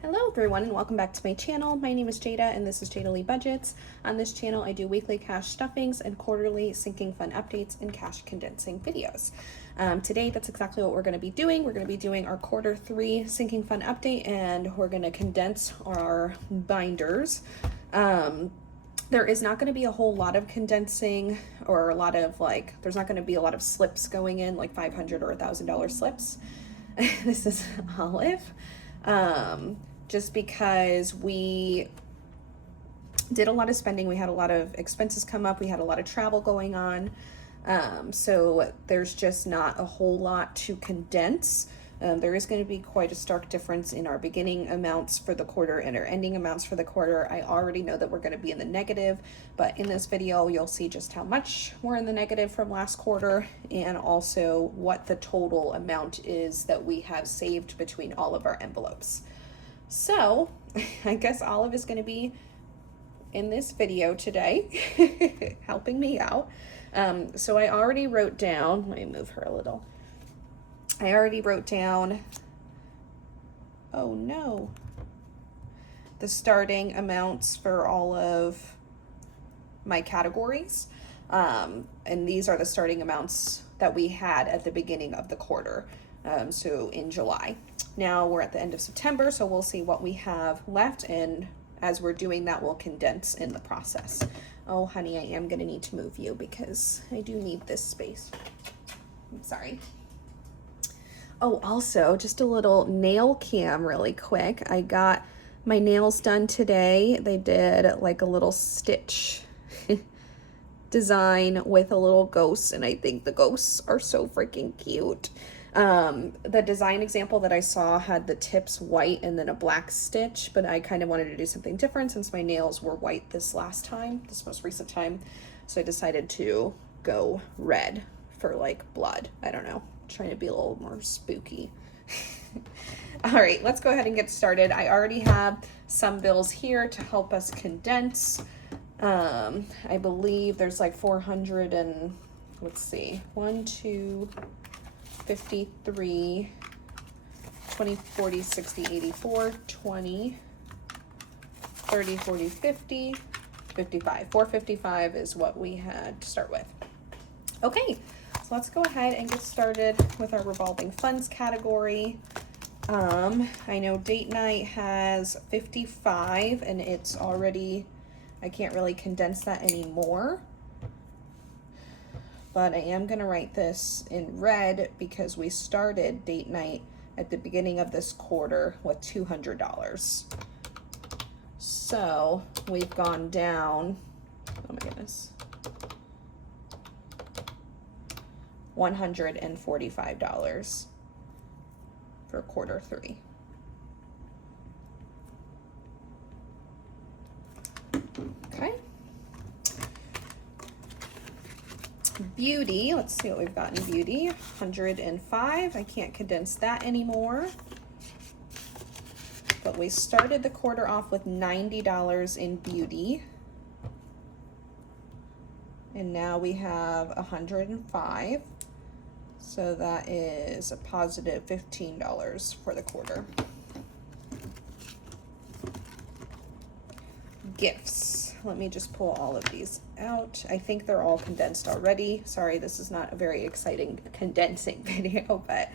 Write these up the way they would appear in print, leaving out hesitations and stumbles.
Hello everyone and welcome back to my channel. My name is Jada and this is Jada Lee Budgets. On this channel I do weekly cash stuffings and quarterly sinking fund updates and cash condensing videos. Today that's exactly what we're going to be doing. We're going to be doing our quarter 3 sinking fund update and we're going to condense our binders. There is not going to be a whole lot of condensing or a lot of there's not going to be a lot of slips going in, like $500 or $1,000 slips. This is Olive. Just because we did a lot of spending, we had a lot of expenses come up, we had a lot of travel going on, so there's just not a whole lot to condense. There is going to be quite a stark difference in our beginning amounts for the quarter and our ending amounts for the quarter. I already know that we're going to be in the negative, but in this video you'll see just how much we're in the negative from last quarter and also what the total amount is that we have saved between all of our envelopes. So I guess Olive is going to be in this video today helping me out. So I already wrote down, let me move her a little. I already wrote down, oh no, the starting amounts for all of my categories. And these are the starting amounts that we had at the beginning of the quarter. So in July. Now we're at the end of September, so we'll see what we have left, and as we're doing that, we'll condense in the process. Oh, honey, I am gonna need to move you because I do need this space. I'm sorry. Oh, also, just a little nail cam really quick. I got my nails done today. They did like a little stitch design with a little ghost, and I think the ghosts are so freaking cute. The design example that I saw had the tips white and then a black stitch, but I kind of wanted to do something different since my nails were white this most recent time. So I decided to go red for like blood. I don't know, trying to be a little more spooky. All right, let's go ahead and get started. I already have some bills here to help us condense. I believe there's like 400 and let's see, 1, 2, 53, 20, 40, 60, 84, 20, 30, 40, 50, 55. 455 is what we had to start with. Okay, so let's go ahead and get started with our revolving funds category. I know date night has 55 and it's already, I can't really condense that anymore. But I am going to write this in red because we started date night at the beginning of this quarter with $200. So we've gone down, oh my goodness, $145 for quarter 3. Okay. Beauty, let's see what we've got in beauty. 105. I can't condense that anymore. But we started the quarter off with $90 in beauty. And now we have 105. So that is a positive $15 for the quarter. Gifts. Let me just pull all of these out. I think they're all condensed already. Sorry, this is not a very exciting condensing video, but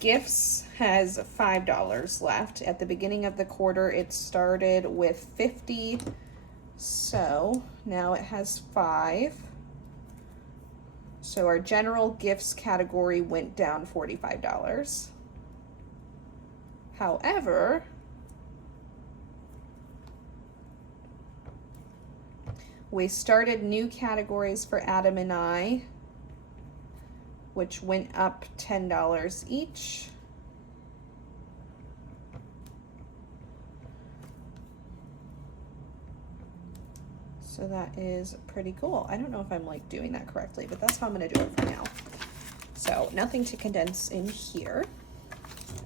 gifts has $5 left. At the beginning of the quarter, it started with 50, so now it has 5. So our general gifts category went down $45. However, we started new categories for Adam and I, which went up $10 each. So that is pretty cool. I don't know if I'm like doing that correctly, but that's how I'm going to do it for now. So nothing to condense in here.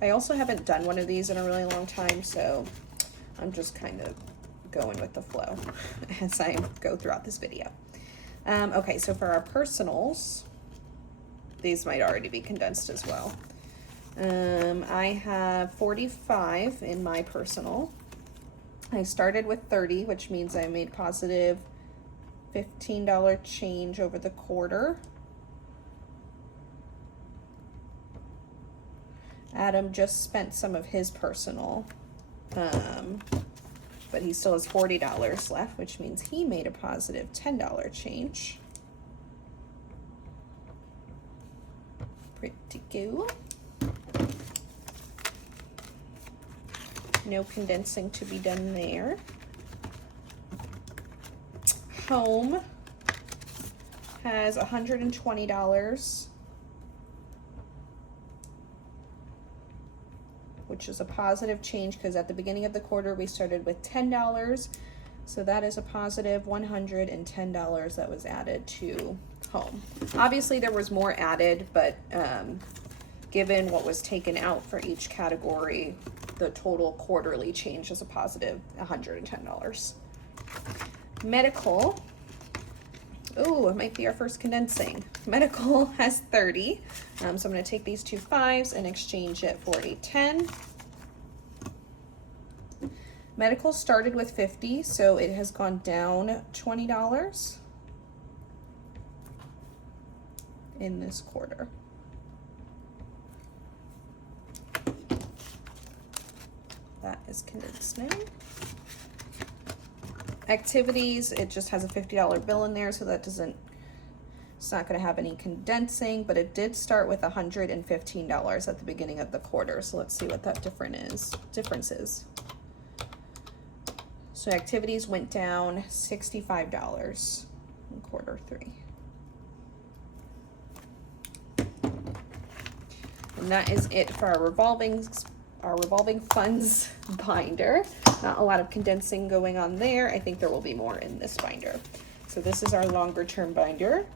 I also haven't done one of these in a really long time, so I'm just kind of going with the flow as I go throughout this video. Okay, so for our personals, these might already be condensed as well. I have 45 in my personal. I started with 30, which means I made positive $15 change over the quarter. Adam just spent some of his personal, but he still has $40 left, which means he made a positive $10 change. Pretty cool. No condensing to be done there. Home has $120, which is a positive change because at the beginning of the quarter we started with $10. So that is a positive $110 that was added to home. Obviously there was more added, but given what was taken out for each category, the total quarterly change is a positive $110. Medical, oh, it might be our first condensing. Medical has 30, so I'm going to take these two 5s and exchange it for a 10. Medical started with 50, so it has gone down $20 in this quarter. That is condensed now. Activities, it just has a $50 bill in there, so that doesn't, it's not going to have any condensing, but it did start with $115 at the beginning of the quarter. So let's see what that difference is. So activities went down $65 in quarter 3. And that is it for our revolving funds binder. Not a lot of condensing going on there. I think there will be more in this binder. So this is our longer term binder.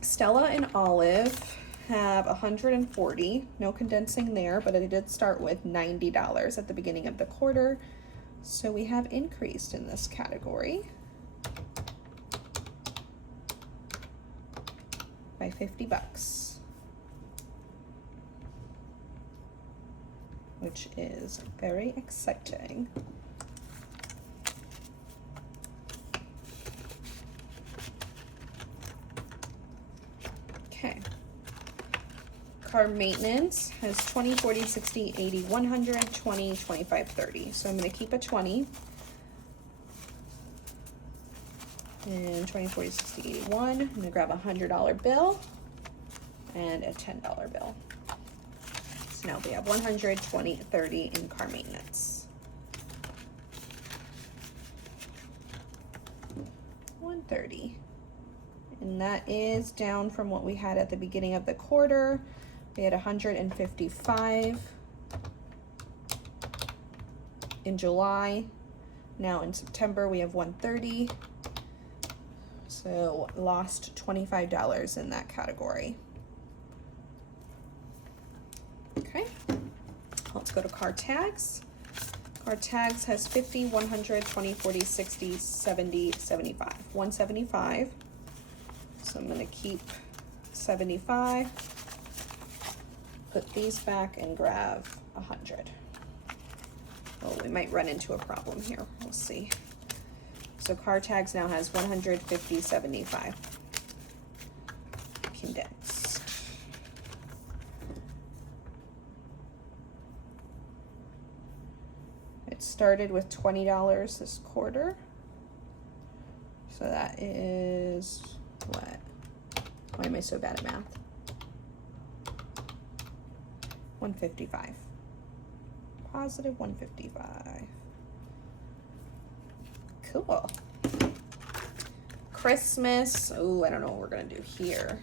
Stella and Olive have 140, no condensing there, but it did start with $90 at the beginning of the quarter. So we have increased in this category by $50, which is very exciting. Okay. Car maintenance has 20, 40, 60, 80, 100, 20, 25, 30. So I'm going to keep a 20. And 20, 40, 60, 81. I'm going to grab a $100 bill and a $10 bill. So now we have 100, 20, 30 in car maintenance. 130. And that is down from what we had at the beginning of the quarter. We had 155 in July. Now in September we have 130. So lost $25 in that category. Okay, let's go to car tags. Car tags has 50, 100, 20, 40, 60, 70, 75. 175. So I'm going to keep 75. Put these back and grab 100. Oh, we might run into a problem here. We'll see. So car tags now has 150, 75. Condensed. It started with $20 this quarter. So that is what? Why am I so bad at math? 155. Positive 155. Cool. Christmas. Oh, I don't know what we're going to do here.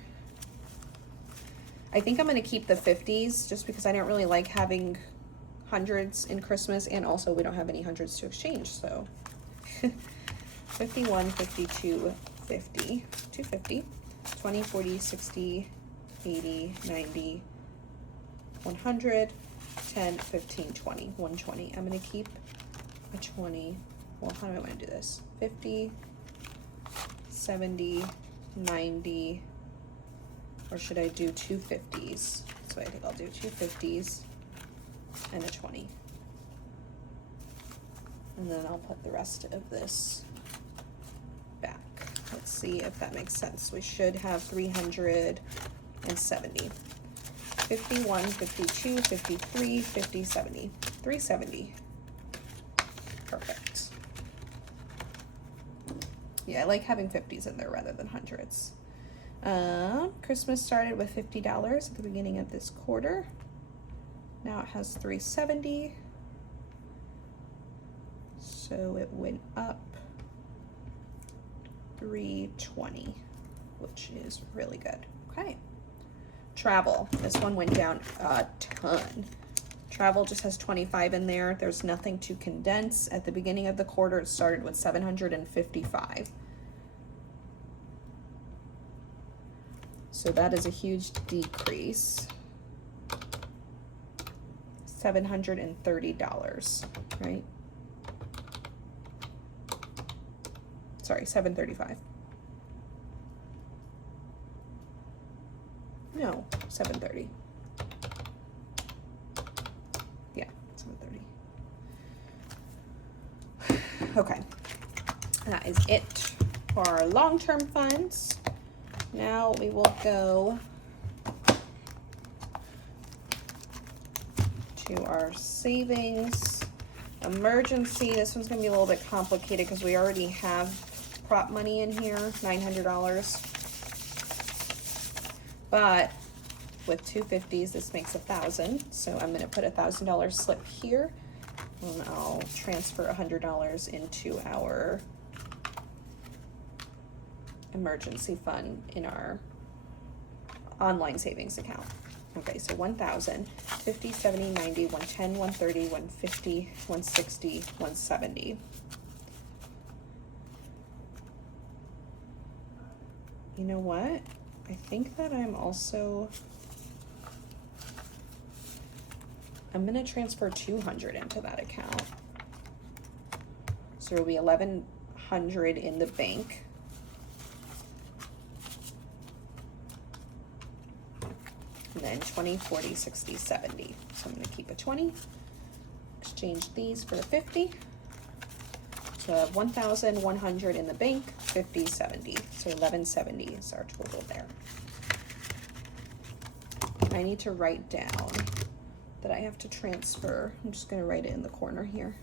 I think I'm going to keep the 50s just because I don't really like having hundreds in Christmas, and also we don't have any hundreds to exchange. So 51, 52, 50, 250, 20, 40, 60, 80, 90, 100, 10, 15, 20, 120. I'm going to keep a 20. Well, how do I want to do this? 50, 70, 90, or should I do two 50s? So I think I'll do 2 50s and a 20. And then I'll put the rest of this back. Let's see if that makes sense. We should have 370. 51, 52, 53, 50, 70. 370. Perfect. Yeah, I like having 50s in there rather than hundreds. Christmas started with $50 at the beginning of this quarter. Now it has 370. So it went up 320, which is really good. Okay. Travel. This one went down a ton. Travel just has 25 in there. There's nothing to condense. At the beginning of the quarter, it started with 755. So that is a huge decrease. $730, right? Sorry, 735. No, 730. Yeah, 730. Okay, that is it for our long-term funds. Now we will go to our savings. Emergency, this one's gonna be a little bit complicated because we already have prop money in here, $900. But with 2 50s, this makes 1,000. So I'm gonna put $1,000 slip here, and I'll transfer $100 into our emergency fund in our online savings account. Okay, so 1,000, 50, 70, 90, 110, 130, 150, 160, 170. You know what? I think that I'm gonna transfer 200 into that account. So it'll be 1,100 in the bank. And then 20, 40, 60, 70. So I'm gonna keep a 20, exchange these for a 50. So I have 1,100 in the bank, 50, 70. So 1,170 is our total there. I need to write down that I have to transfer. I'm just gonna write it in the corner here.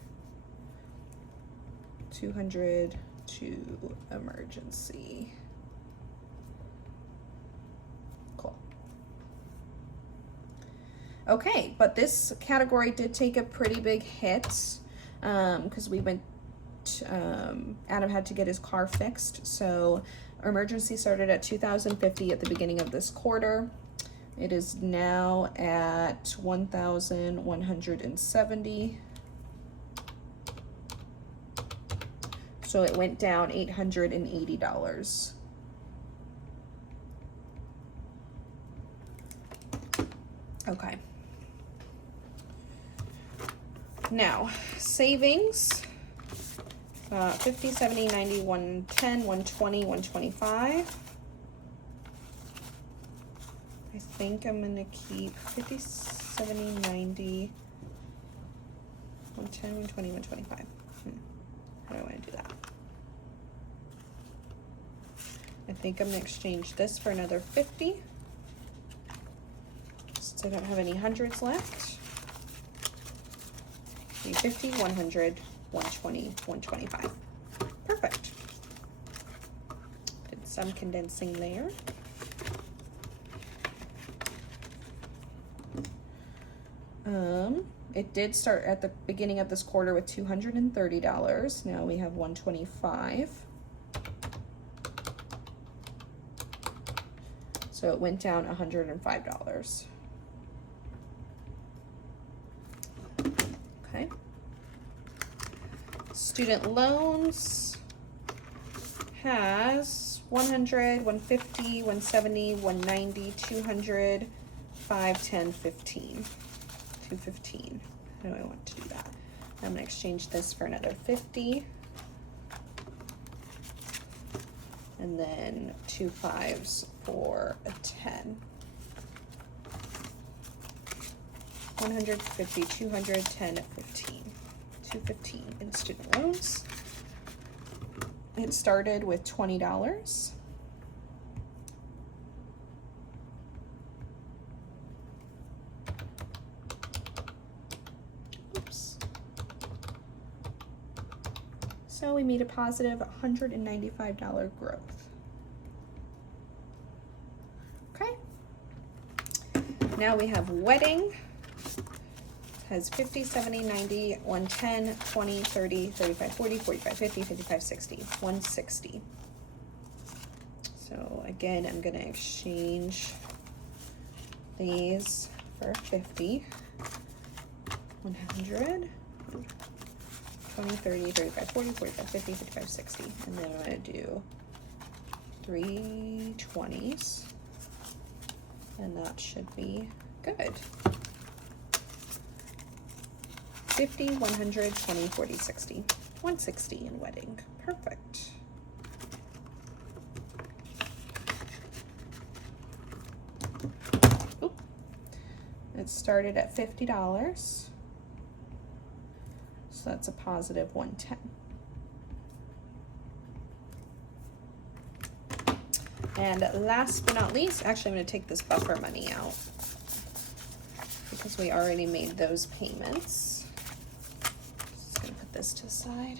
200 to emergency. Cool. Okay, but this category did take a pretty big hit because we went, Adam had to get his car fixed. So our emergency started at $2,050 at the beginning of this quarter. It is now at 1,170. So it went down $880. Okay. Now, savings, 50, 70, 90, 110, 120, 125. I think I'm gonna keep 50, 70, 90, 110, 120, 125. How do I wanna do that? I think I'm gonna exchange this for another 50. So I don't have any hundreds left. 50, 100, 120, 125. Perfect. Did some condensing there. It did start at the beginning of this quarter with $230. Now we have 125. So it went down $105. Okay. Student loans has 100, 150, 170, 190, 200, 5, 10, 15. 215. How do I want to do that? I'm gonna exchange this for another 50. And then 2 5s for a 10. 150, 200, 10, 15. 215 in student loans. It started with $20. Oops. So we made a positive $195 growth. Okay. Now we have wedding. Has 50, 70, 90, 110, 20, 30, 35, 40, 45, 50, 55, 60, 160. So again, I'm gonna exchange these for 50, 100, 20, 30, 35, 40, 45, 50, 55, 60. And then I'm gonna do 3 20s. And that should be good. 50, 100, 20, 40, 60. 160 in wedding. Perfect. Oop. It started at $50. So that's a positive 110. And last but not least, actually I'm going to take this buffer money out because we already made those payments. Just going to put this to the side.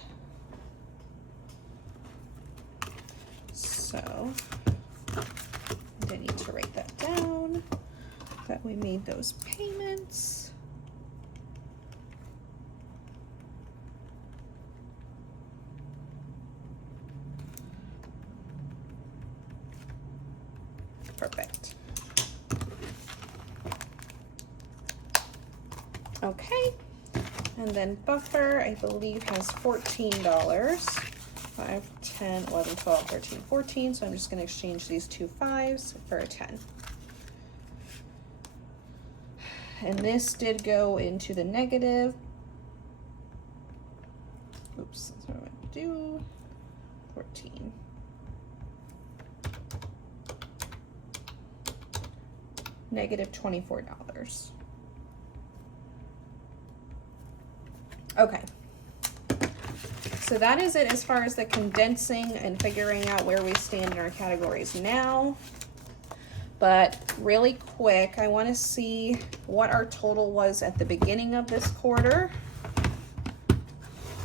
So I need to write that down, that we made those payments. Perfect. Okay, and then buffer, I believe, has $14. 5, 10, 11, 12, 13, 14. So I'm just going to exchange these 2 5s for a 10. And this did go into the negative. Oops, that's what I'm going to do. 14. Negative $24. Okay. So that is it as far as the condensing and figuring out where we stand in our categories now. But really quick, I want to see what our total was at the beginning of this quarter.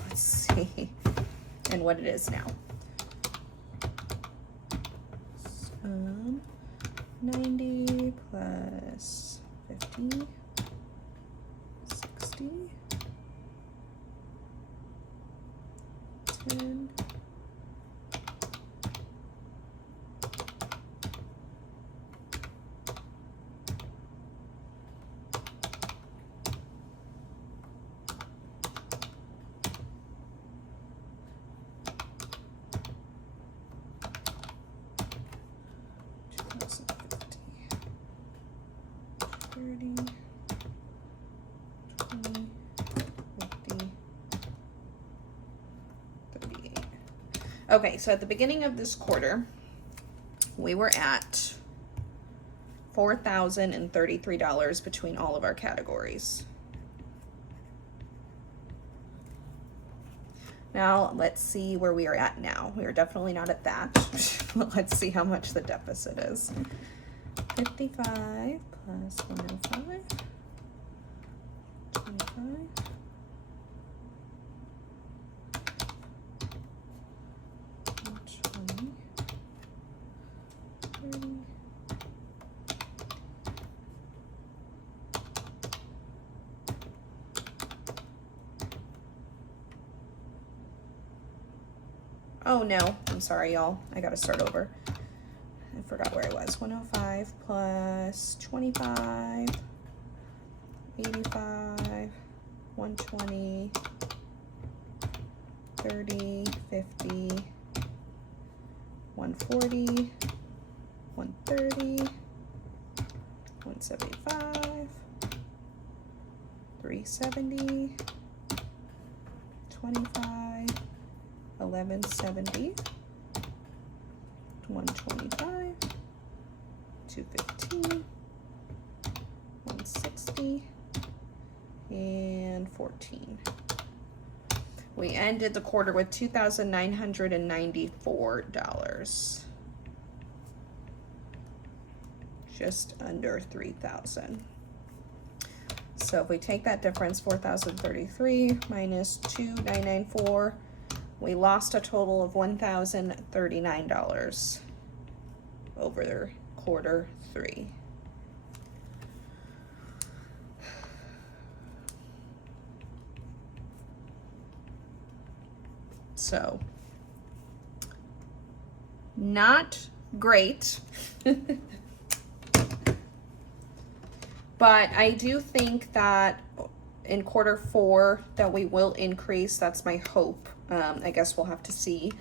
Let's see. And what it is now. 90 plus 50, 60, 10, Okay, so at the beginning of this quarter, we were at $4,033 between all of our categories. Now, let's see where we are at now. We are definitely not at that. Let's see how much the deficit is. 55 plus 105, 25. 30. Oh no, I'm sorry y'all, I gotta start over. I forgot where I was. 105 plus 25, 85, 120, 30, 50, 140, 130, 175, 370, 25, 1170, 125, 215, 160, and 14. We ended the quarter with $2,994. Just under 3,000. So if we take that difference, 4,033 minus 2,994, we lost a total of $1,039 over quarter 3. So, not great. But I do think that in quarter 4 that we will increase. That's my hope. I guess we'll have to see.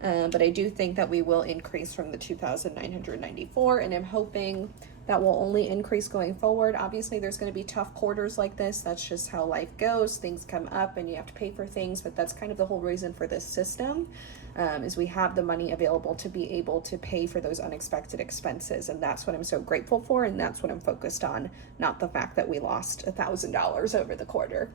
But I do think that we will increase from the 2,994, and I'm hoping that will only increase going forward. Obviously, there's going to be tough quarters like this. That's just how life goes. Things come up and you have to pay for things, but that's kind of the whole reason for this system, is we have the money available to be able to pay for those unexpected expenses. And that's what I'm so grateful for, and that's what I'm focused on, not the fact that we lost $1,000 over the quarter.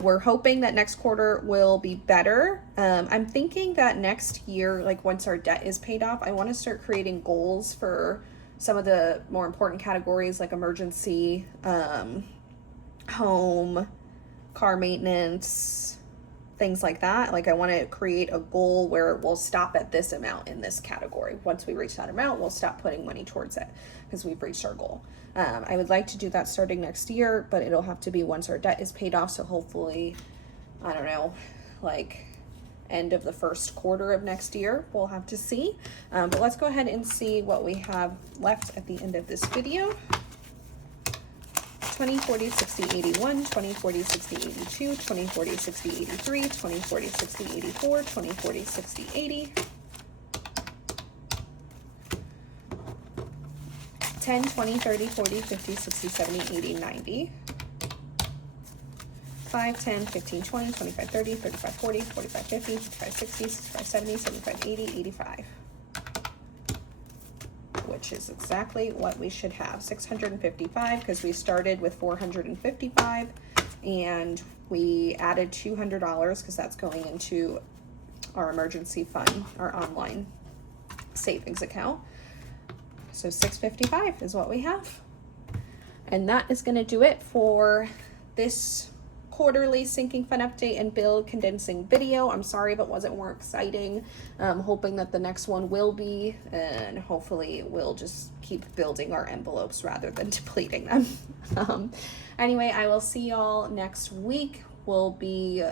We're hoping that next quarter will be better. I'm thinking that next year, like once our debt is paid off, I want to start creating goals for some of the more important categories like emergency, home, car maintenance, things like that. Like I want to create a goal where we'll stop at this amount in this category. Once we reach that amount, we'll stop putting money towards it because we've reached our goal. I would like to do that starting next year, but it'll have to be once our debt is paid off. So hopefully, I don't know, like end of the first quarter of next year, we'll have to see. But let's go ahead and see what we have left at the end of this video. 20, 40, 60, 81, 20, 40, 60, 82, 20, 40, 60, 83, 20, 40, 60, 84, 20, 40, 60, 80. 10, 20, 30, 40, 50, 60, 70, 80, 90. 5, 10, 15, 20, 25, 30, 35, 40, 45, 50, 55, 60, 65, 70, 75, 80, 85. Which is exactly what we should have. 655, because we started with 455 and we added $200 because that's going into our emergency fund, our online savings account. So 655 is what we have. And that is going to do it for this quarterly sinking fund update and build condensing video. I'm sorry if it wasn't more exciting. I'm hoping that the next one will be, and hopefully we'll just keep building our envelopes rather than depleting them. Anyway, I will see y'all next week. I'll be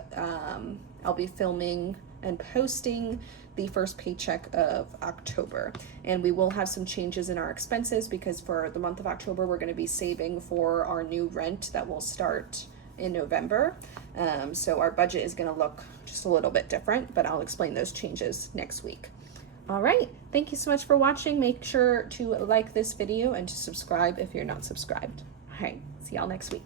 filming and posting the first paycheck of October, and we will have some changes in our expenses because for the month of October we're going to be saving for our new rent that will start in November. So our budget is going to look just a little bit different, but I'll explain those changes next week. All right, thank you so much for watching. Make sure to like this video and to subscribe if you're not subscribed. All right, see y'all next week.